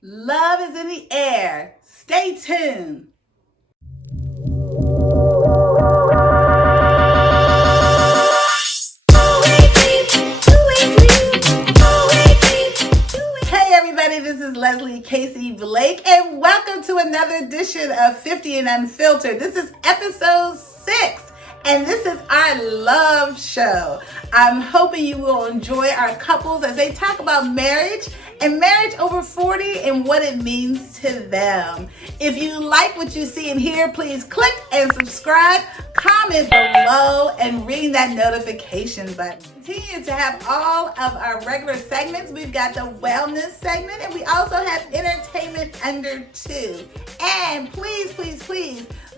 Love is in the air. Stay tuned. Hey everybody, this is Leslie Casey Blake, and welcome to another edition of 50 and Unfiltered. This is episode 6. And this is our love show. I'm hoping you will enjoy our couples as they talk about marriage and marriage over 40 and what it means to them. If you like what you see and hear, please click and subscribe, comment below, and ring that notification button. Continue to have all of our regular segments. We've got the wellness segment, and we also have entertainment under 2. And please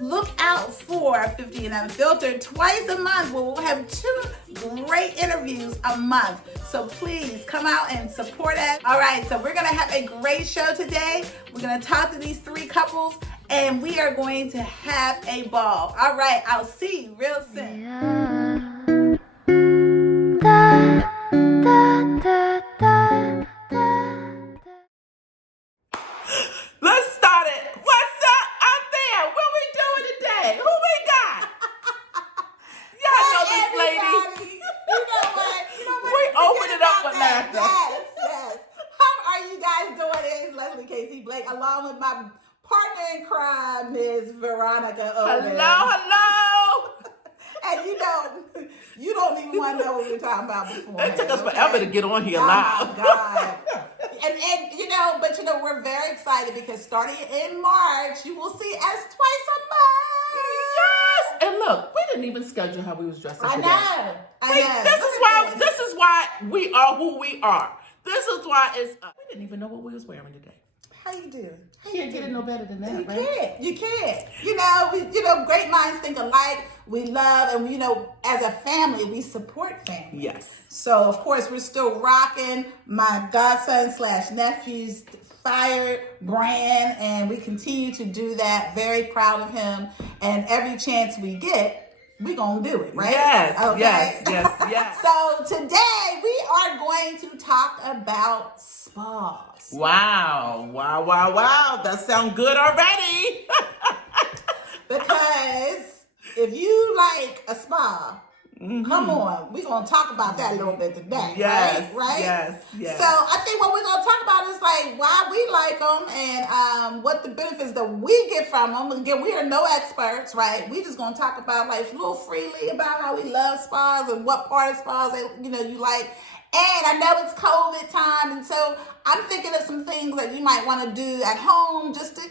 look out for 50 and Unfiltered twice a month, where we'll have 2 great interviews a month. So please come out and support us. All right, so we're gonna have a great show today. We're gonna talk to these 3 couples, and we are going to have a ball. All right, I'll see you real soon. Let's start it. What's up out there? What we doing today? Who we got? Y'all know this lady. You know what? We open it up with laughter. Yes. How are you guys doing? It's Leslie Casey Blake, along with my partner in crime, Ms. Veronica Oden. Hello. And you don't even want to know what we're talking about before. It took us forever to get on here Oh live. my God. But we're very excited because starting in March, you will see us twice a month. Yes. And look, we didn't even schedule how we was dressing today. I know. This is why we are who we are. This is why we didn't even know what we was wearing today. How you doing? Can't get it no better than that, right? You can't. Great minds think alike. We love, and as a family, we support family. Yes. So of course we're still rocking my godson / nephew's fire brand, and we continue to do that. Very proud of him, and every chance we get, we gonna do it, right? Yes. Okay? Yes. So today we are going to talk about spas. Wow. That sounds good already. Because if you like a spa, come on, we're going to talk about that a little bit today. Yes, right? Yes. So I think what we're going to talk about is like why we like them and what the benefits that we get from them. Again, we are no experts, right? We just going to talk about like a little freely about how we love spas and what part of spas that, you like. And I know it's COVID time, and so I'm thinking of some things that you might want to do at home just to,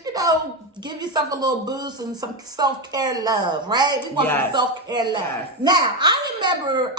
give yourself a little boost and some self-care love, right? We want some self-care love. Yes. Now, I remember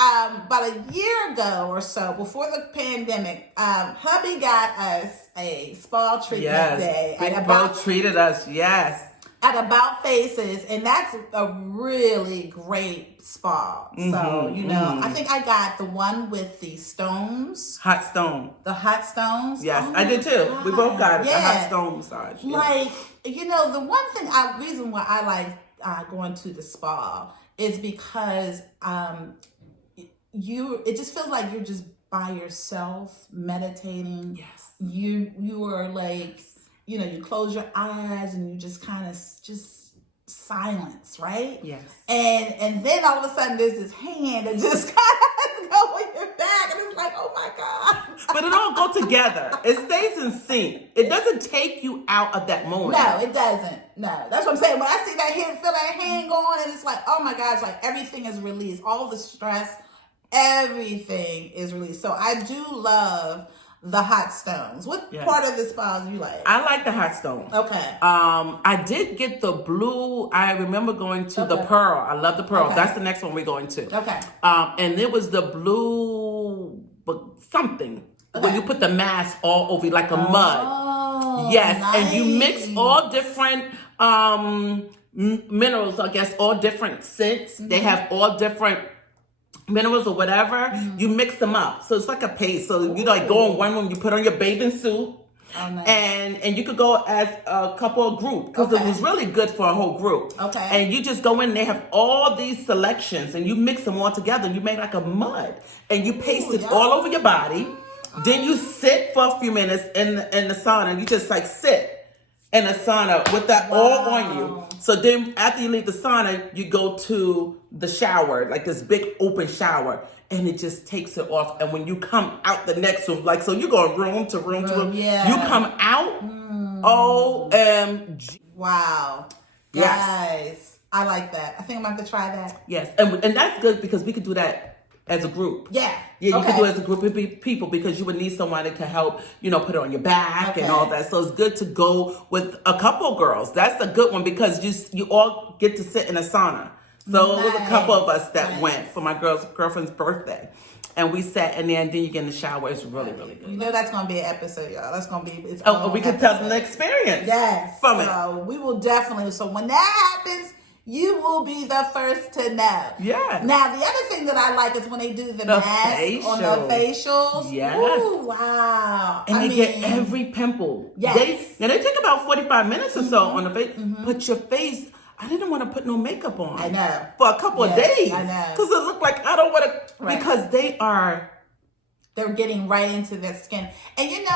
about a year ago or so, before the pandemic, hubby got us a spa treatment day. Big Bro treated us, yes. At About Faces, and that's a really great spa. So, I think I got the one with the stones. Hot stone. The hot stones? Yes, oh I did too. God. We both got a hot stone massage. Yeah. Like, the one reason why I like going to the spa is because it just feels like you're just by yourself meditating. Yes. You are like, you close your eyes and you just kind of just silence, right? Yes. And then all of a sudden there's this hand that just kind of go on your back, and it's like, oh my God. But it all go together. It stays in sync. It doesn't take you out of that moment. No, it doesn't. No, that's what I'm saying. When I see that hand, feel that hand going, and it's like, oh my gosh, like everything is released. All the stress, everything is released. So I do love the hot stones. What part of the spa do you like? I like the hot stone. Okay. I did get the blue. I remember going to the pearl. I love the pearl. Okay. That's the next one we're going to. Okay. And it was the blue something where you put the mask all over you like a mud. Oh, yes, nice. and you mix all different minerals. I guess all different scents. They have all different minerals or whatever, you mix them up. So it's like a paste. So you go in one room, you put on your bathing suit, nice. and you could go as a couple or group because it was really good for a whole group. Okay. And you just go in, they have all these selections and you mix them all together and you make like a mud and you paste it all over your body. Then you sit for a few minutes in the sauna. You just like sit in a sauna with that all on you. So then after you leave the sauna, you go to the shower, like this big open shower, and it just takes it off. And when you come out the next room, like, so you're going room to room to room. Yeah. You come out, OMG. Wow. Yes. Guys, I like that. I think I'm going to have to try that. Yes. And that's good because we could do that as a group. Yeah. Yeah, you can do it as a group of people because you would need someone that can help, put it on your back and all that. So it's good to go with a couple of girls. That's a good one because you all get to sit in a sauna. So it was a couple of us that went for my girlfriend's birthday. And we sat in there and then you get in the shower. It's really, really good. That's going to be an episode, y'all. That's going to be its Oh, own we can tell them the experience. Yes. From it. So we will definitely. So when that happens, you will be the first to know. Yeah. Now, the other thing that I like is when they do the mask on the facials. Yes. Ooh, wow. And they get every pimple. Yes. They take about 45 minutes or so on the face. But your face, I didn't want to put no makeup on. I know. For a couple of days. I know. Because it looked like I don't want to. Right. Because they're getting right into their skin. And think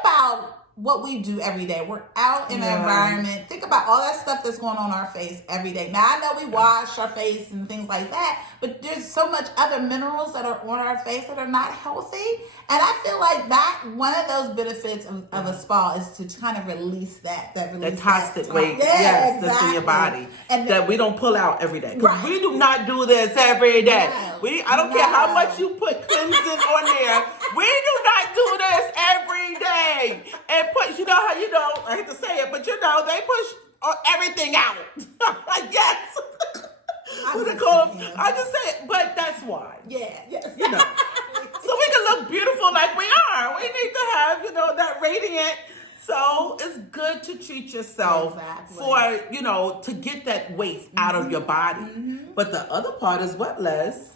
about what we do every day. We're out in the environment. Think about all that stuff that's going on our face every day. Now, I know we wash our face and things like that, but there's so much other minerals that are on our face that are not healthy. And I feel like that one of those benefits of a spa is to kind of release that toxic weight, that's in your body, and that we don't pull out every day. Because we do not do this every day. I don't care how much you put cleansing on there. We do not do this every day. And push, I hate to say it, but they push everything out. Yes. I just say it, but that's why. Yeah, yes. So we can look beautiful like we are. We need to have, that radiant. So it's good to treat yourself for, to get that waste out of your body. But the other part is what, Les?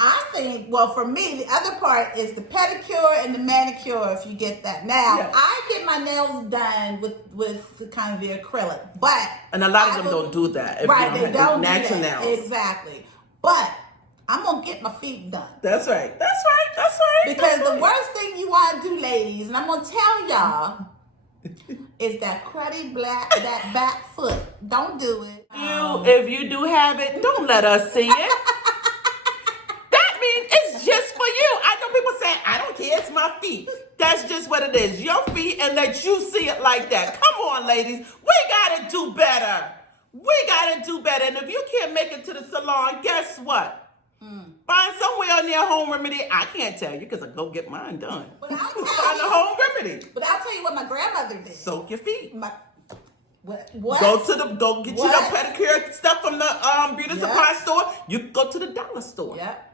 I think, for me, the other part is the pedicure and the manicure, if you get that. Now, I get my nails done with kind of the acrylic, but... And a lot of them don't do that. They don't do natural that. nails. Exactly. But I'm going to get my feet done. That's right. Because the worst thing you want to do, ladies, and I'm going to tell y'all, is that cruddy that back foot. Don't do it. If you do have it, don't let us see it. It's just for you. I know people say, I don't care, it's my feet. That's just what it is. Your feet, and that you see it like that. Come on, ladies. We got to do better. And if you can't make it to the salon, guess what? Find somewhere near Home Remedy. I can't tell you because I go get mine done. But I'll tell Find a Home Remedy. But I'll tell you what my grandmother did. Soak your feet. What? Go get you the pedicure stuff from the beauty supply store. You go to the dollar store. Yep.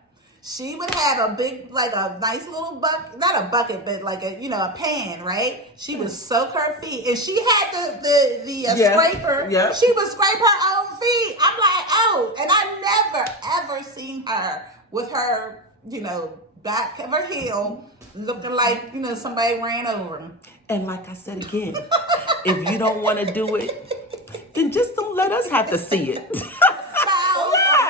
She would have a big, a nice little bucket, not a bucket, but a pan, right? She would soak her feet, and she had the scraper. Yeah. She would scrape her own feet. I'm like, oh, and I never ever seen her with her, back of her heel, looking like somebody ran over him. And like I said again, if you don't want to do it, then just don't let us have to see it.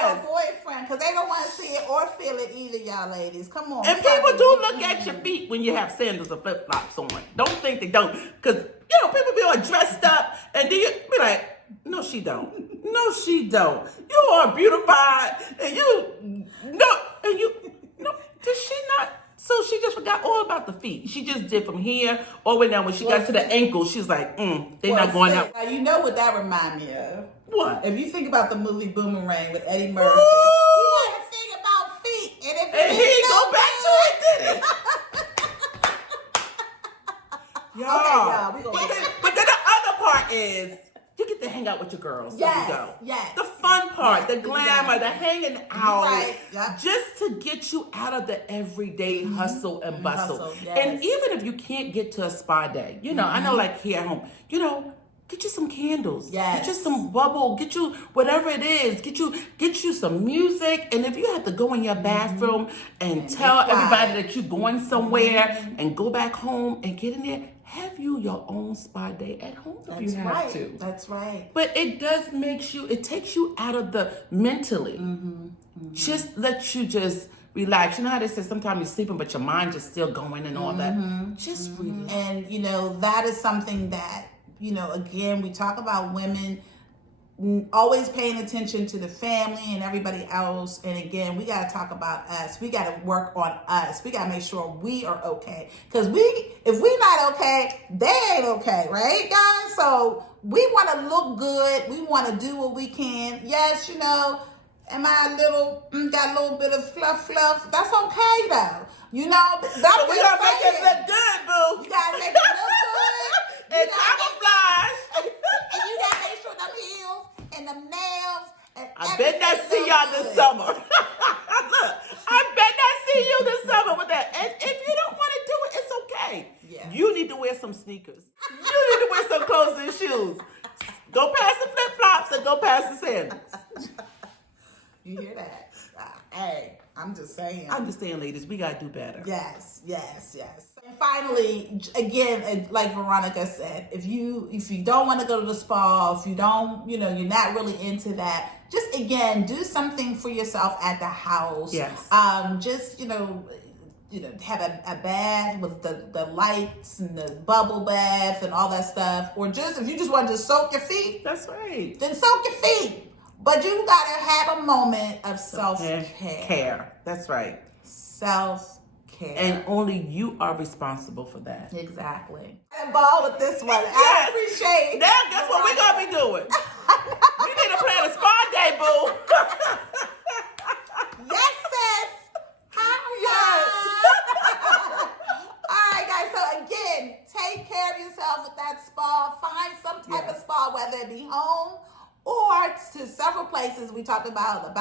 Boyfriend, because they don't want to see it or feel it either, y'all ladies. Come on. And people do look at your feet when you have sandals or flip-flops on. Don't think they don't. Because, people be all dressed up and then you be like, no, she don't. You are beautified and did she not? So she just forgot all about the feet. She just did from here all the way down. When she got to the ankle, she's like, they're not going out. Now, you know what that reminds me of? What? If you think about the movie Boomerang with Eddie Murphy, you had to think about feet. And he didn't go back to it, did he? Y'all. But then the other part is, you get to hang out with your girls. Yes, you go. yes. The fun part, the glamour, the hanging out. Right. Yep. Just to get you out of the everyday hustle and bustle. Yes. And even if you can't get to a spa day, I know like here at home, get you some candles. Yes. Get you some bubble. Get you whatever it is. Get you some music. And if you have to go in your bathroom and tell everybody that you're going somewhere and go back home and get in there, have you your own spa day at home if you have to. That's right. But it takes you out of the mentally. Just let you just relax. You know how they say sometimes you're sleeping, but your mind just still going and all that. Just relax. And, you know, that is something that, you know, again, we talk about women always paying attention to the family and everybody else. And again, we got to talk about us. We got to work on us. We got to make sure we are okay. Because if we're not okay, they ain't okay, right, guys? So we want to look good. We want to do what we can. Yes, you know, am I got a little bit of fluff? That's okay, though. You know, but we gotta make it look good, boo. You gotta make it look good. And camouflage. And you gotta make sure them heels and them nails and I bet not see y'all this summer. Look, I bet not see you this summer with that. And if you don't want to do it, it's okay. Yeah. You need to wear some sneakers. You need to wear some clothes and shoes. Go past the flip-flops and go past the sandals. You hear that? Hey, I'm just saying. I'm just saying, ladies, we gotta do better. Yes. And finally, again, like Veronica said, if you don't want to go to the spa, if you don't, you know, you're not really into that, just again, do something for yourself at the house. Yes. Just you know, have a bath with the lights and the bubble bath and all that stuff, or just if you just want to soak your feet. That's right. Then soak your feet. But you gotta have a moment of self-care. That's right. Self-care. And only you are responsible for that. Exactly. I'm involved with this one. Yes. I appreciate. Now, guess what we're gonna be doing? We need to plan a spa day, boo. Yes, sis. Yes. All right, guys. So again, take care of yourself with that spa. Find some type of spa, whether it be home or to several places. We talked about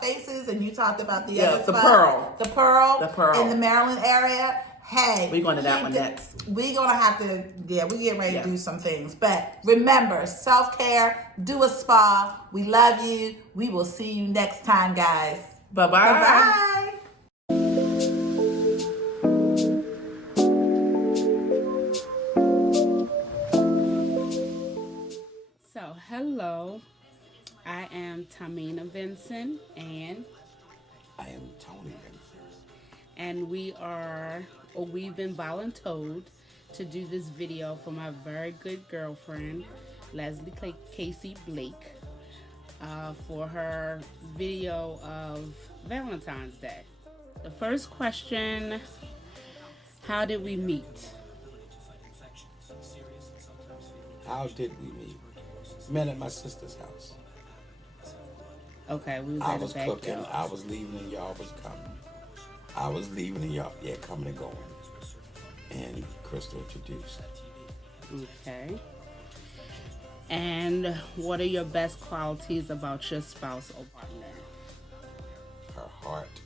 Faces, and you talked about the other spot, the Pearl in the Maryland area. Hey, we're going to that one next. We're gonna have to, we get ready to do some things. But remember, self-care, do a spa. We love you. We will see you next time, guys. Bye-bye. Bye-bye. Hello, I am Tamina Vincent, and I am Tony Vincent, and we've been volunteered to do this video for my very good girlfriend, Leslie Casey Blake, for her video of Valentine's Day. The first question, how did we meet? How did we meet? Met at my sister's house. Okay, we was I at was the cooking. backyard. I was leaving and y'all was coming. I was leaving and y'all, coming and going. And Crystal introduced. Okay. And what are your best qualities about your spouse or partner? Her heart.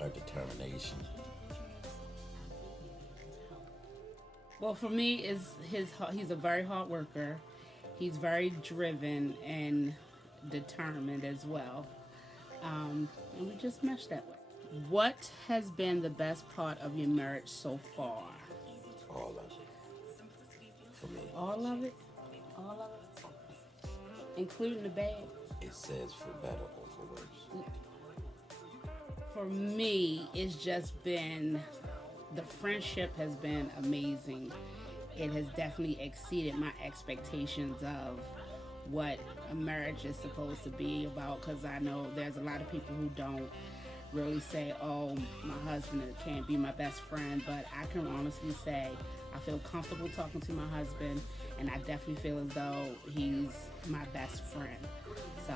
Her determination. Well, for me, he's a very hard worker. He's very driven and determined as well. And we just meshed that way. What has been the best part of your marriage so far? All of it. For me. All of it? All of it? Including the bad? It says for better or for worse. For me, it's just been... the friendship has been amazing. It has definitely exceeded my expectations of what a marriage is supposed to be about, because I know there's a lot of people who don't really say, oh, my husband can't be my best friend, but I can honestly say I feel comfortable talking to my husband, and I definitely feel as though he's my best friend. So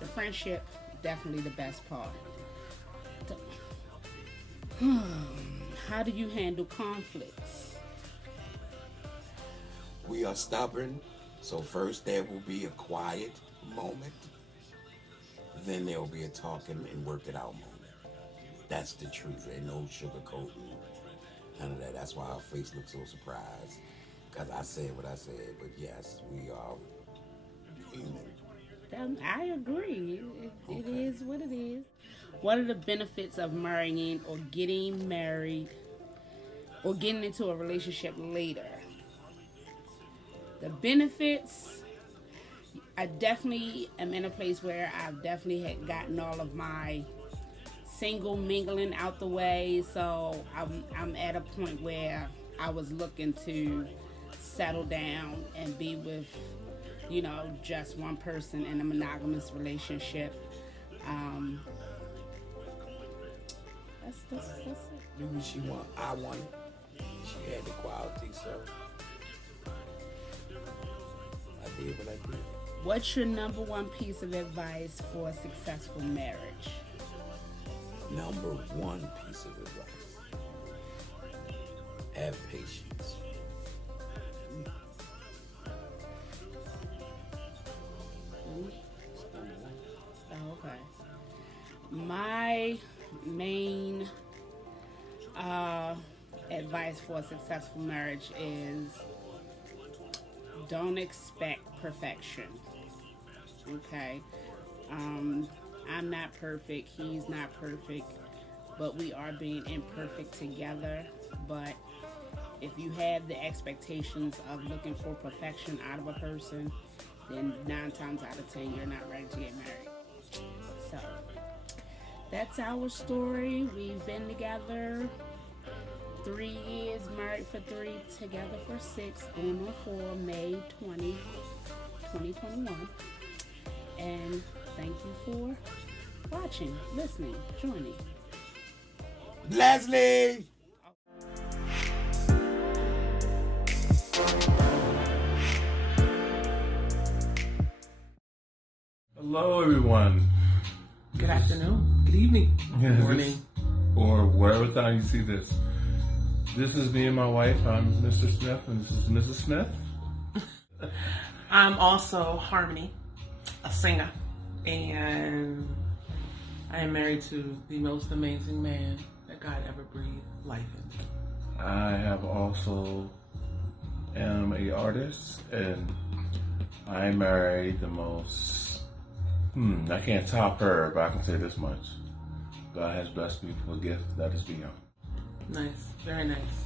the friendship, definitely the best part. How do you handle conflicts? We are stubborn, so first there will be a quiet moment. Then there will be a talking and work it out moment. That's the truth. Ain't no sugarcoating, none of that. That's why our face looks so surprised, because I said what I said. But yes, we are human. I agree. It is what it is. What are the benefits of marrying or getting married or getting into a relationship later? The benefits, I definitely am in a place where I've definitely had gotten all of my single mingling out the way. So I'm at a point where I was looking to settle down and be with, just one person in a monogamous relationship. That's it. Do what she want. I want it. She had the quality, so I did what I did. What's your number one piece of advice for a successful marriage? Number one piece of advice: have patience. Oh, okay. My main advice for a successful marriage is don't expect perfection. Okay? I'm not perfect. He's not perfect. But we are being imperfect together. But if you have the expectations of looking for perfection out of a person, then 9 times out of 10, you're not ready to get married. So, that's our story. We've been together 3 years, married for 3, together for 6, going on for May 20, 2021. And thank you for watching, listening, joining. Leslie! Hello, everyone. Good afternoon. Good evening. Good morning. Or whatever time you see this. This is me and my wife. I'm Mr. Smith, and this is Mrs. Smith. I'm also Harmony, a singer, and I am married to the most amazing man that God ever breathed life into. I have also am a artist, and I married the most. I can't top her, but I can say this much: God has blessed me with a gift that is beyond. Nice, very nice.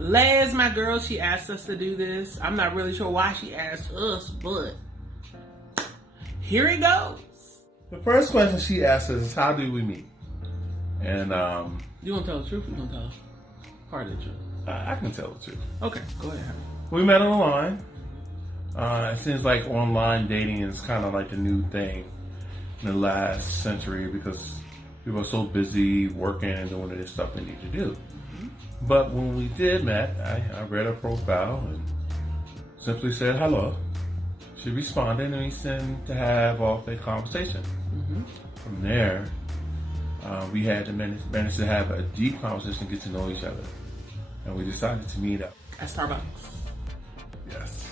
Les, my girl, she asked us to do this. I'm not really sure why she asked us, but here it goes. The first question she asked us is, how do we meet? And You gonna tell the truth or you gonna tell part of the truth? I can tell the truth. Okay, go ahead. We met online. It seems like online dating is kind of like the new thing in the last century because people are so busy working and doing the stuff they need to do. Mm-hmm. But when we did met, I read her profile and simply said hello. She responded and we seemed to have a conversation. Mm-hmm. From there, we had to manage to have a deep conversation, get to know each other. And we decided to meet up. At Starbucks. Yes.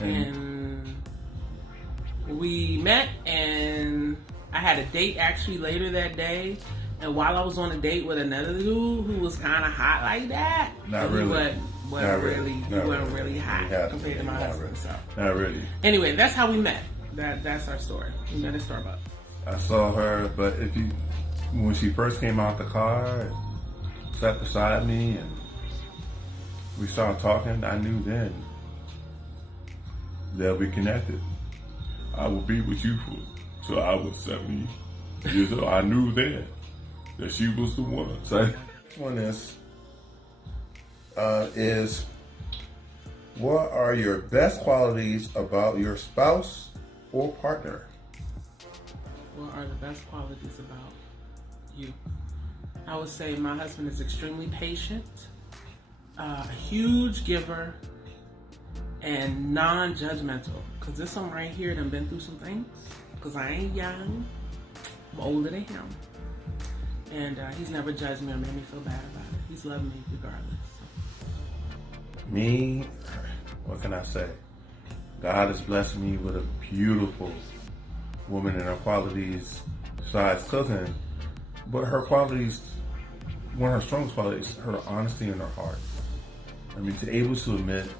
And we met, and I had a date actually later that day. And while I was on a date with another dude who was kind of hot like that, not really. He wasn't really hot compared to my husband. Really. So not really. Anyway, that's how we met. That's our story. We met at Starbucks. I saw her, but when she first came out the car and sat beside me and we started talking, I knew then that we connected. I will be with you till I was 70 years old. I knew then that she was the one. So next one is what are your best qualities about your spouse or partner? What are the best qualities about you? I would say my husband is extremely patient, a huge giver, and non-judgmental. Because this one right here done been through some things. Because I ain't young. I'm older than him. And he's never judged me or made me feel bad about it. He's loved me regardless. Me, what can I say? God has blessed me with a beautiful woman, and her qualities, besides cooking, but her qualities, one of her strongest qualities, her honesty and her heart. I mean, to be able to admit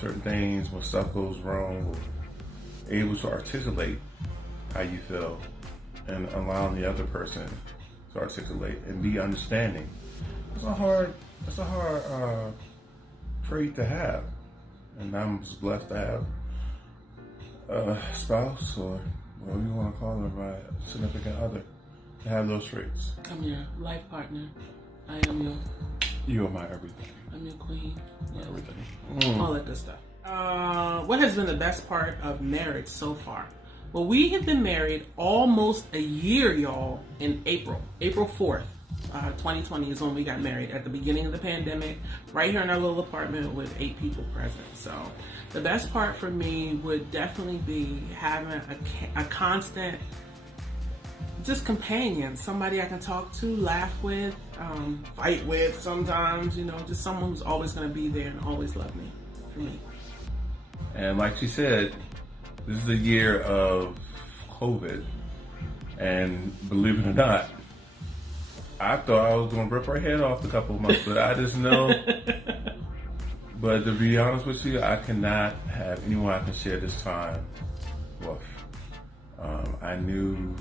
certain things when stuff goes wrong, or able to articulate how you feel, and allowing the other person to articulate and be understanding. It's a hard trait to have, and I'm just blessed to have spouse or whatever you want to call them, my significant other, to have those traits. I'm your life partner. I am your... You are my everything. I'm your queen. My everything. All that good stuff. What has been the best part of marriage so far? Well, we have been married almost a year, y'all, in April 4th. 2020 is when we got married, at the beginning of the pandemic, right here in our little apartment with 8 people present. So the best part for me would definitely be having a constant, just companion, somebody I can talk to, laugh with, fight with sometimes, just someone who's always going to be there and always love me, for me. And like she said, this is the year of COVID, and believe it or not, I thought I was going to rip her head off a couple of months, but I just know. But to be honest with you, I cannot have anyone I can share this time with. I knew,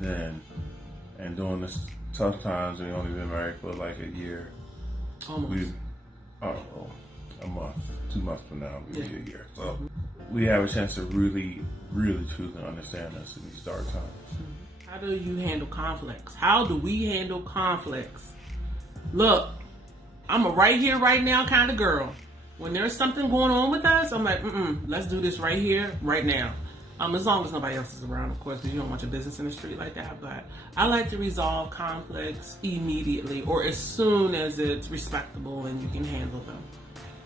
then, and during this tough times, we only been married for like a year. Almost. A month, 2 months from now, we'll be a year. So we have a chance to really, really, truly understand us in these dark times. How do you handle conflicts? How do we handle conflicts? Look, I'm a right here, right now kind of girl. When there's something going on with us, I'm like, let's do this right here, right now. As long as nobody else is around, of course, because you don't want your business in the street like that. But I like to resolve conflicts immediately or as soon as it's respectable and you can handle them.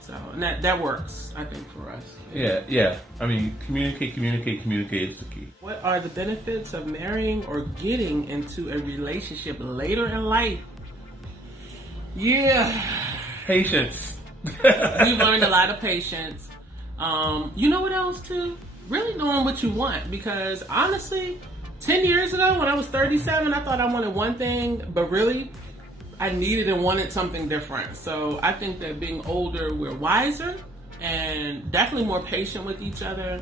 So, and that works, I think, for us. Yeah. I mean, communicate is the key. What are the benefits of marrying or getting into a relationship later in life? Yeah. Patience. We've learned a lot of patience. You know what else, too? Really doing what you want, because honestly, 10 years ago when I was 37, I thought I wanted one thing, but really, I needed and wanted something different. So I think that being older, we're wiser and definitely more patient with each other,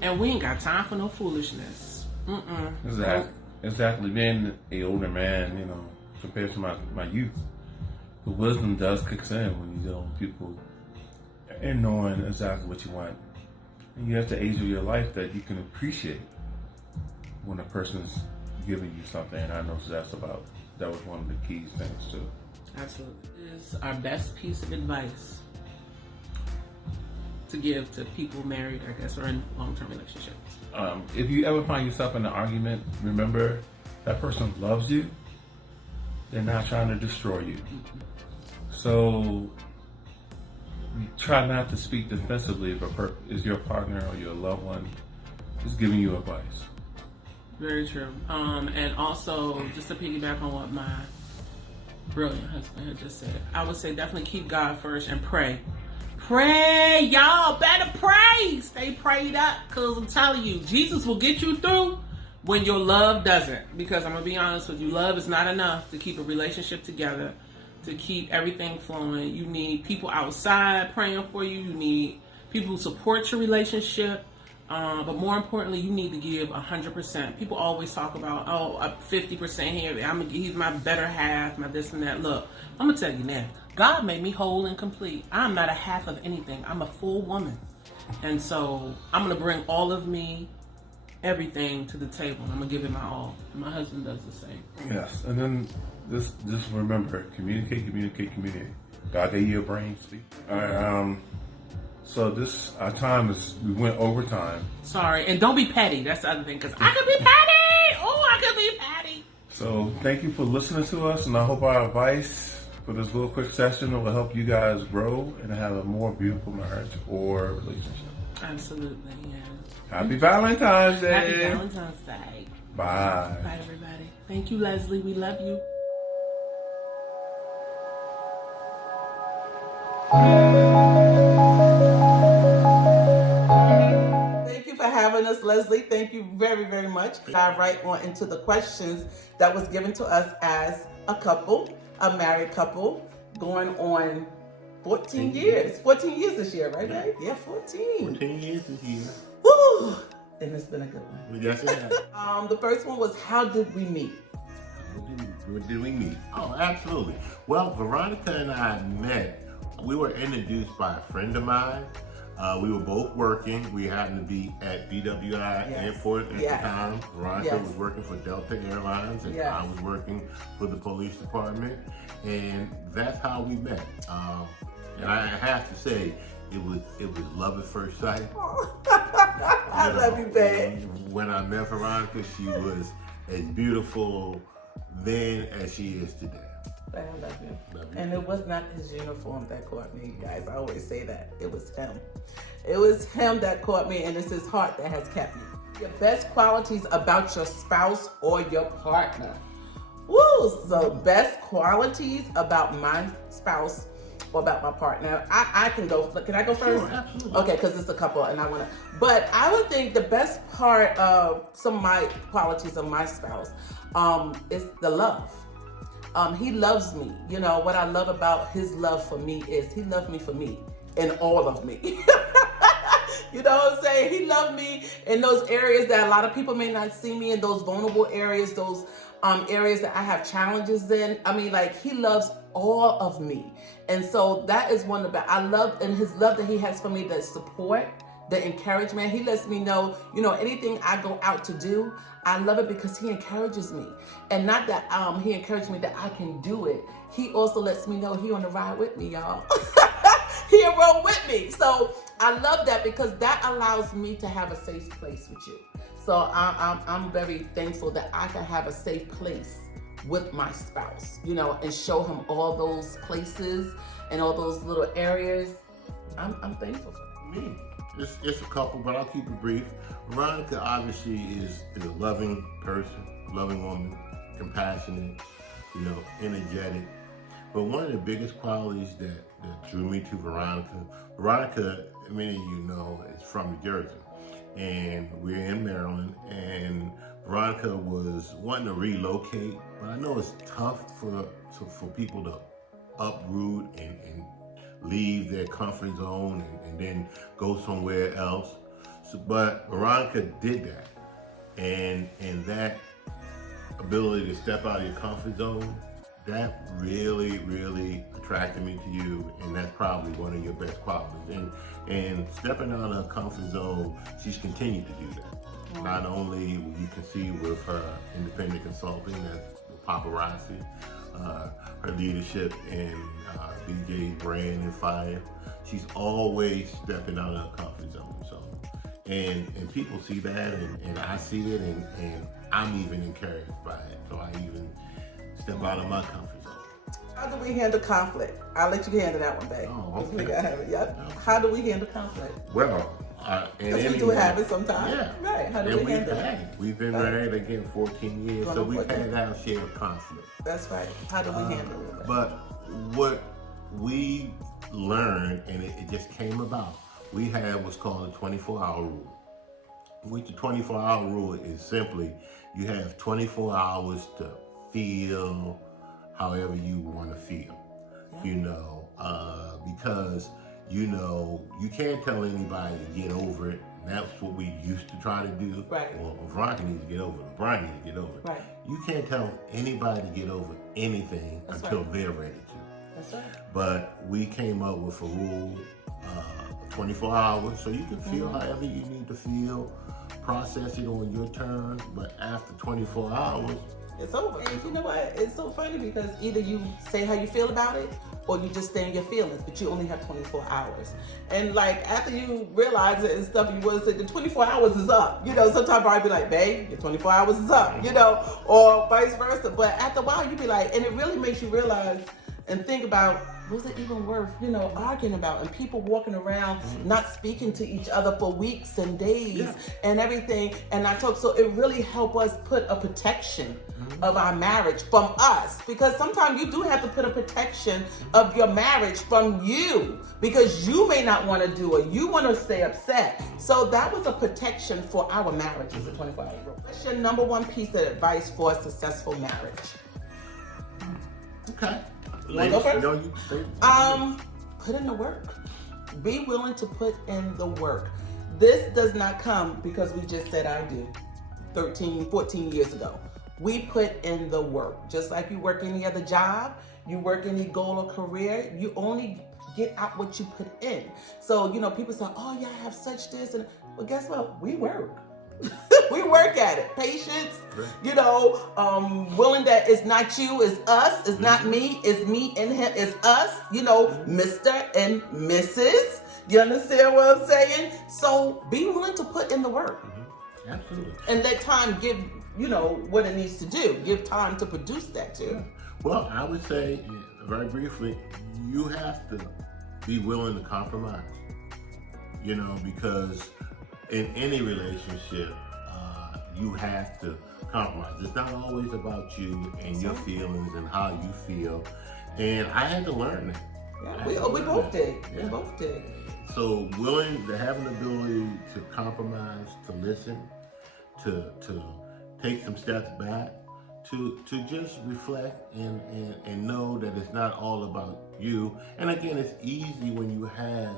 and we ain't got time for no foolishness. Exactly. Being an older man, compared to my youth, the wisdom does kick in when you're dealing with people and knowing exactly what you want. And you have the age of your life that you can appreciate when a person's giving you something. And I know that was one of the key things too. Absolutely. This is our best piece of advice to give to people married, I guess, or in long-term relationships. If you ever find yourself in an argument, remember that person loves you. They're not trying to destroy you. So you try not to speak defensively if is your partner or your loved one is giving you advice. Very true. And also, just to piggyback on what my brilliant husband had just said, I would say definitely keep God first and pray. Pray, y'all better pray. Stay prayed up, because I'm telling you, Jesus will get you through when your love doesn't. Because I'm going to be honest with you, love is not enough to keep a relationship together, to keep everything flowing. You need people outside praying for you. You need people who support your relationship. But more importantly, you need to give 100%. People always talk about, 50% here. He's my better half, my this and that. Look, I'm going to tell you now, God made me whole and complete. I'm not a half of anything. I'm a full woman. And so I'm going to bring all of me, everything to the table. I'm going to give it my all. And my husband does the same. Yes. And then just remember, communicate. God gave you a brain, speak. All right. So our time we went over time. Sorry, and don't be petty. That's the other thing, because I could be petty. Oh, I could be petty. So thank you for listening to us, and I hope our advice for this little quick session will help you guys grow and have a more beautiful marriage or relationship. Absolutely, yeah. Happy Valentine's Day. Happy Valentine's Day. Bye. Bye, everybody. Thank you, Leslie. We love you. Thank you for having us, Leslie. Thank you very, very much. Dive right on into the questions that was given to us as a couple, a married couple, going on 14 years. 14 years this year, right, babe? Yeah, 14. 14 years this year. Woo! And it's been a good one. Yes, it has. The first one was, how did we meet? Where did we meet? Oh, absolutely. Well, Veronica and I met. We were introduced by a friend of mine We were both working. We happened to be at BWI Airport at the time. Veronica was working for Delta Airlines, and I was working for the police department. And that's how we met. And I have to say, it was love at first sight. I love you, babe. When I met Veronica, she was as beautiful then as she is today. I love you. And it was not his uniform that caught me, you guys. I always say that. It was him. It was him that caught me, and it's his heart that has kept me. Your best qualities about your spouse or your partner. Woo! So best qualities about my spouse or about my partner. I can go. Can I go first? Sure, absolutely. Okay, because it's a couple, and I want to. But I would think the best part of some of my qualities of my spouse is the love. He loves me. You know, what I love about his love for me is he loved me for me and all of me. You know what I'm saying? He loved me in those areas that a lot of people may not see me in, those vulnerable areas, those areas that I have challenges in. I mean, like, he loves all of me. And so that is one of the, I love, and his love that he has for me, the support, the encouragement. He lets me know, you know, anything I go out to do, I love it because he encourages me. And not that he encouraged me that I can do it. He also lets me know he on the ride with me, y'all. He roll with me. So I love that because that allows me to have a safe place with you. So I'm very thankful that I can have a safe place with my spouse, you know, and show him all those places and all those little areas. I'm thankful for that. Me. It's a couple, but I'll keep it brief. Veronica obviously is a loving person, loving woman, compassionate, you know, energetic. But one of the biggest qualities that drew me to Veronica, many of you know, is from New Jersey. And we're in Maryland, and Veronica was wanting to relocate, but I know it's tough for people to uproot and leave their comfort zone and then go somewhere else. So, but Veronica did that, and that ability to step out of your comfort zone, that really, really attracted me to you, and that's probably one of your best qualities. And stepping out of her comfort zone, she's continued to do that. Not only you can see with her independent consulting, that's Paparazzi, her leadership in BJ Brand and Fire, she's always stepping out of her comfort zone. So, and people see that, and I see it, and I'm even encouraged by it. So I even step out of my comfort zone. How do we handle conflict? I'll let you handle that one, babe. Oh, okay. We gotta have it. Yep. How do we handle conflict? Well, because we do have it sometimes. Yeah. Right. How do we handle it? We've been married again 14 years, so we've had our share of conflict. That's right. How do we handle it? But what we learned, and it just came about, we have what's called a 24-hour rule. Which the 24-hour rule is simply, you have 24 hours to feel however you want to feel, you know, because, you know, you can't tell anybody to get over it. And that's what we used to try to do. Right. Well, Veronica needs to get over it. Brian needs to get over it. Right. You can't tell anybody to get over anything until they're ready to. That's right. But we came up with a rule, 24 hours, so you can feel however you need to feel, process it on your terms, but after 24 hours, it's over. And you know what? It's so funny because either you say how you feel about it or you just stay in your feelings, but you only have 24 hours. And like after you realize it and stuff, you will say the 24 hours is up. You know, sometimes I'd be like, babe, your 24 hours is up, you know, or vice versa. But after a while, you'd be like, and it really makes you realize and think about, was it even worth, you know, arguing about, and people walking around not speaking to each other for weeks and days and everything. And I talk, so it really helped us put a protection of our marriage from us, because sometimes you do have to put a protection of your marriage from you, because you may not want to do it, you want to stay upset. So that was a protection for our marriage, is a 24-hour rule. What's your number one piece of advice for a successful marriage? okay. Wanna go first? No, you put in the work. Be willing to put in the work. This does not come because we just said I do 13, 14 years ago. We put in the work. Just like you work any other job, you work any goal or career, you only get out what you put in. So, people say, oh yeah, I have such this. Well, guess what? We work. We work at it. Patience, willing that it's not you, it's us, it's not me, it's me and him, it's us, Mr. and Mrs. You understand what I'm saying? So be willing to put in the work. Absolutely. And let time give, what it needs to do. Give time to produce that too. Yeah. Well, I would say, very briefly, you have to be willing to compromise, because in any relationship, you have to compromise. It's not always about you and your feelings and how you feel. And I had to learn that. Yeah, we both did. Yeah. We both did. So willing to have an ability to compromise, to listen, to take some steps back, to just reflect and know that it's not all about you. And again, it's easy when you have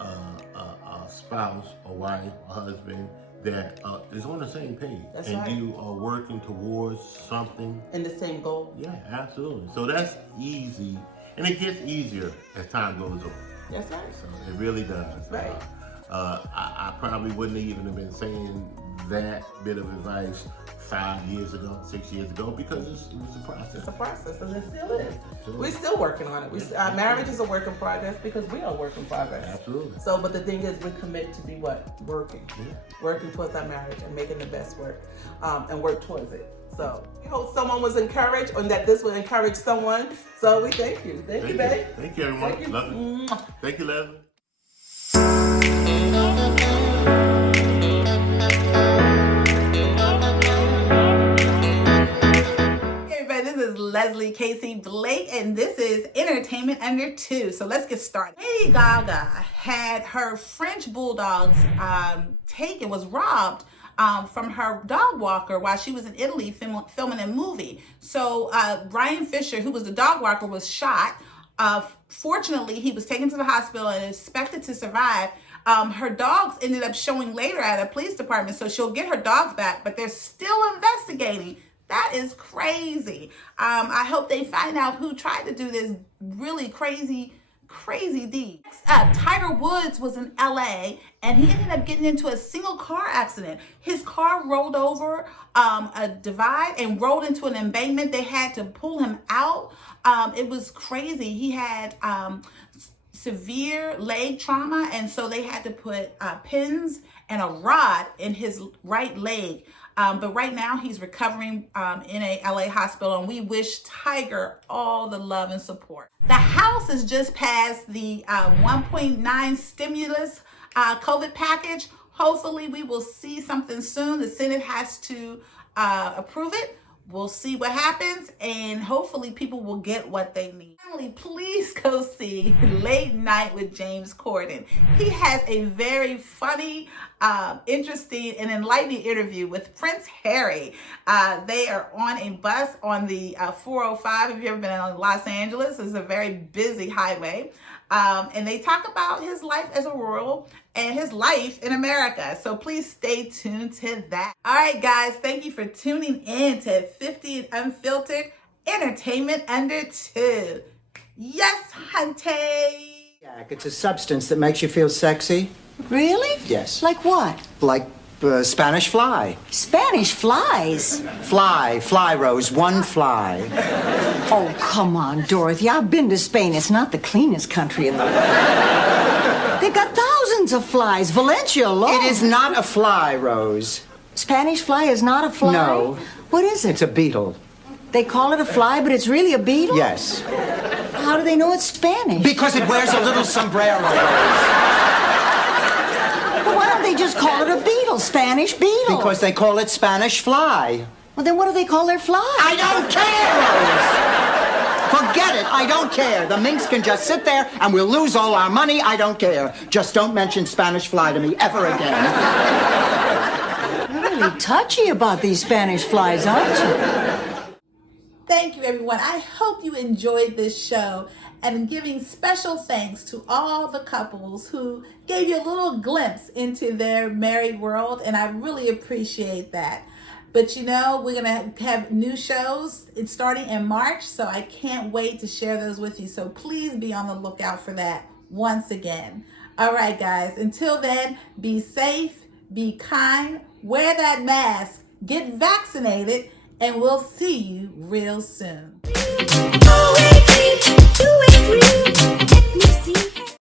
a spouse, a wife, a husband that is on the same page. That's and right. You are working towards something. And the same goal. Yeah, absolutely. So that's easy. And it gets easier as time goes on. That's right. So it really does. Right. I probably wouldn't even have been saying that bit of advice 5 years ago, 6 years ago, because it was a process. It's a process, and it still is. We're still working on it. Our marriage is a work in progress because we are a work in progress. Absolutely. So, but the thing is, we commit to be what? Working. Yeah. Working towards our marriage and making the best work, and work towards it. So, we hope someone was encouraged and that this will encourage someone. So, we thank you. Thank you, babe. Thank you, everyone. Thank you. Love you. Thank you, Leslie. Leslie Casey Blake, and this is Entertainment Under 2. So let's get started. Lady Gaga had her French bulldogs was robbed from her dog walker while she was in Italy filming a movie. So Ryan Fisher, who was the dog walker, was shot. Fortunately, he was taken to the hospital and expected to survive. Her dogs ended up showing later at a police department, so she'll get her dogs back, but they're still investigating. That is crazy. I hope they find out who tried to do this really crazy deed. Next up, Tiger Woods was in LA and he ended up getting into a single car accident. His car rolled over a divide and rolled into an embankment. They had to pull him out. It was crazy. He had severe leg trauma, and so they had to put pins and a rod in his right leg. But right now he's recovering in a LA hospital, and we wish Tiger all the love and support. The House has just passed the 1.9 stimulus COVID package. Hopefully we will see something soon. The Senate has to approve it. We'll see what happens, and hopefully people will get what they need. Finally, please go see Late Night with James Corden. He has a very funny, interesting, and enlightening interview with Prince Harry. They are on a bus on the 405. If you've ever been in Los Angeles, it's a very busy highway. And they talk about his life as a royal and his life in America. So please stay tuned to that. All right, guys, thank you for tuning in to 50 and Unfiltered Entertainment Under 2. Yes, hunty. It's a substance that makes you feel sexy. Really? Yes. Like what? Like Spanish fly. Spanish flies? Fly, Rose, one fly. Oh, come on, Dorothy. I've been to Spain. It's not the cleanest country in the world. They've got thousands of flies. Valencia alone. It is not a fly, Rose. Spanish fly is not a fly? No. What is it? It's a beetle. They call it a fly, but it's really a beetle? Yes. How do they know it's Spanish? Because it wears a little sombrero, Rose. Well, why don't they just call it a beetle? Spanish beetle? Because they call it Spanish fly. Well, then what do they call their fly? I don't care, Rose! Forget it, I don't care. The minks can just sit there and we'll lose all our money, I don't care. Just don't mention Spanish fly to me ever again. You're really touchy about these Spanish flies, aren't you? Thank you, everyone. I hope you enjoyed this show, and giving special thanks to all the couples who gave you a little glimpse into their married world, and I really appreciate that. But you know, we're going to have new shows. It's starting in March, so I can't wait to share those with you. So please be on the lookout for that once again. All right, guys. Until then, be safe, be kind, wear that mask, get vaccinated, and we'll see you real soon.